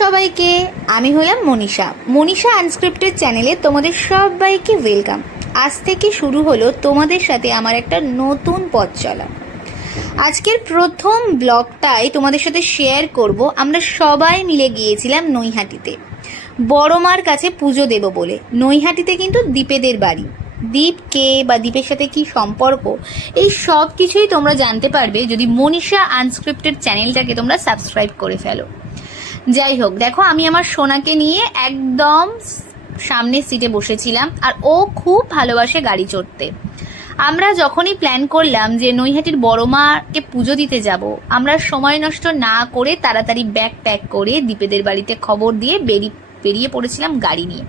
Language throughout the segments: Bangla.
সবাইকে, আমি হলাম মনীষা আনস্ক্রিপ্টেড চ্যানেলে তোমাদের সবাইকে ওয়েলকাম। আজ থেকে শুরু হলো তোমাদের সাথে আমার একটা নতুন পথ চলা। আজকের প্রথম ব্লগটাই তোমাদের সাথে শেয়ার করব। আমরা সবাই মিলে গিয়েছিলাম নৈহাটিতে বড় মার কাছে পুজো দেব বলে। নৈহাটিতে কিন্তু দীপেদের বাড়ি। দীপ কে বা দীপের সাথে কি সম্পর্ক, এই সব কিছুই তোমরা জানতে পারবে যদি মনীষা আনস্ক্রিপ্টেড চ্যানেলটাকে তোমরা সাবস্ক্রাইব করে ফেলো। যাই হোক, দেখো আমি আমার সোনাকে নিয়ে একদম সামনের সিটে বসেছিলাম, আর ও খুব ভালোবাসে গাড়ি চড়তে। আমরা যখনই প্ল্যান করলাম যে নৈহাটির বড় মাকে পুজো দিতে যাব, আমরা সময় নষ্ট না করে তাড়াতাড়ি ব্যাগ প্যাক করে দীপেদের বাড়িতে খবর দিয়ে বেরিয়ে পড়েছিলাম গাড়ি নিয়ে।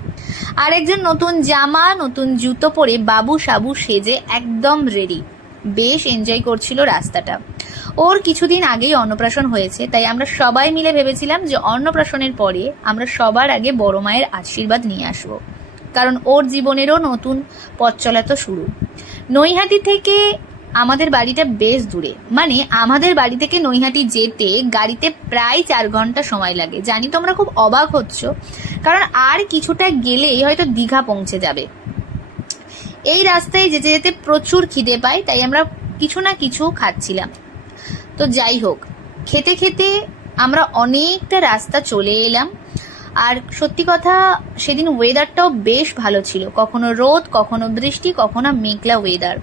আর একজন নতুন জামা নতুন জুতো পরে বাবু সাবু সেজে একদম রেডি। বেশ এনজয় করছিল রাস্তাটা। ওর কিছুদিন আগেই অন্নপ্রাশন হয়েছে, তাই আমরা সবাই মিলে ভেবেছিলাম যে অন্নপ্রাশনের পরে আমরা সবার আগে বড় মায়ের আশীর্বাদ নিয়ে আসব, কারণ ওর জীবনেরও নতুন পথ চলা তো শুরু। নৈহাটি থেকে আমাদের বাড়িটা বেশ দূরে, মানে আমাদের বাড়ি থেকে নৈহাটি যেতে গাড়িতে প্রায় 4 ঘন্টা সময় লাগে। জানি তোমরা খুব অবাক হচ্ছ, কারণ আর কিছুটা গেলেই হয়তো দীঘা পৌঁছে যাবে। এই রাস্তায় যেতে যেতে প্রচুর খিদে পায়, তাই আমরা কিছু না কিছু খাচ্ছিলাম। তো যাই হোক, খেতে খেতে আমরা অনেকটা রাস্তা চলে এলাম। আর সত্যি কথা, সেদিন ওয়েদারটাও বেশ ভালো ছিল। কখনো রোদ, কখনো বৃষ্টি, কখনো মেঘলা ওয়েদার।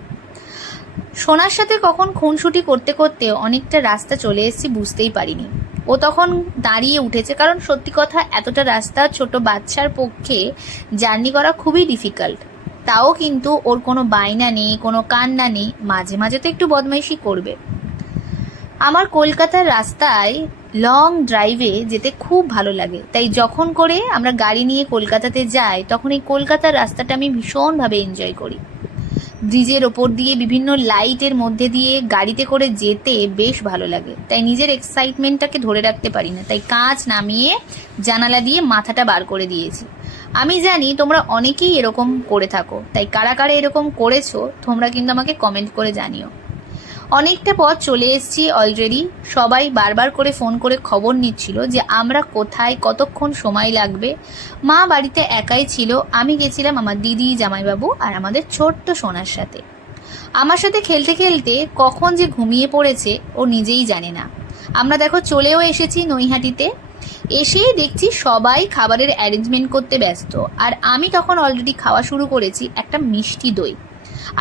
সোনার সাথে কখন খুনসুটি করতে করতে অনেকটা রাস্তা চলে এসেছি বুঝতেই পারিনি। ও তখন দাঁড়িয়ে উঠেছে, কারণ সত্যি কথা এতটা রাস্তা ছোট বাচ্চার পক্ষে জার্নি করা খুবই ডিফিকাল্ট। তাও কিন্তু ওর কোনো বায়না নেই, কোনো কান্না নেই। মাঝে মাঝে তো একটু বদমাইশি করবে। আমার কলকাতার রাস্তায় লং ড্রাইভে যেতে খুব ভালো লাগে, তাই যখন করে আমরা গাড়ি নিয়ে কলকাতাতে যাই, তখন এই কলকাতার রাস্তাটা আমি ভীষণভাবে এনজয় করি। ব্রিজের ওপর দিয়ে বিভিন্ন লাইটের মধ্যে দিয়ে গাড়িতে করে যেতে বেশ ভালো লাগে, তাই নিজের এক্সাইটমেন্টটাকে ধরে রাখতে পারি না, তাই কাঁচ নামিয়ে জানালা দিয়ে মাথাটা বার করে দিয়েছি। আমি জানি তোমরা অনেকেই এরকম করে থাকো, তাই কারা কারা এরকম করেছো তোমরা কিন্তু আমাকে কমেন্ট করে জানিও। অনেকটা পথ চলে এসেছি অলরেডি। সবাই বারবার করে ফোন করে খবর নিচ্ছিল যে আমরা কোথায়, কতক্ষণ সময় লাগবে। মা বাড়িতে একাই ছিল, আমি গেছিলাম আমার দিদি, জামাইবাবু আর আমাদের ছোট্ট সোনার সাথে। আমার সাথে খেলতে খেলতে কখন যে ঘুমিয়ে পড়েছে ও নিজেই জানে না। আমরা দেখো চলেও এসেছি নৈহাটিতে। এসেই দেখছি সবাই খাবারের অ্যারেঞ্জমেন্ট করতে ব্যস্ত, আর আমি তখন অলরেডি খাওয়া শুরু করেছি একটা মিষ্টি দই।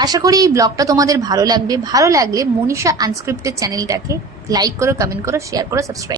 আশা করি এই ব্লগটা তোমাদের ভালো লাগবে। ভালো লাগলে মনীষা আনস্ক্রিপ্টেড চ্যানেলটাকে লাইক করো, কমেন্ট করো, শেয়ার করো, সাবস্ক্রাইব।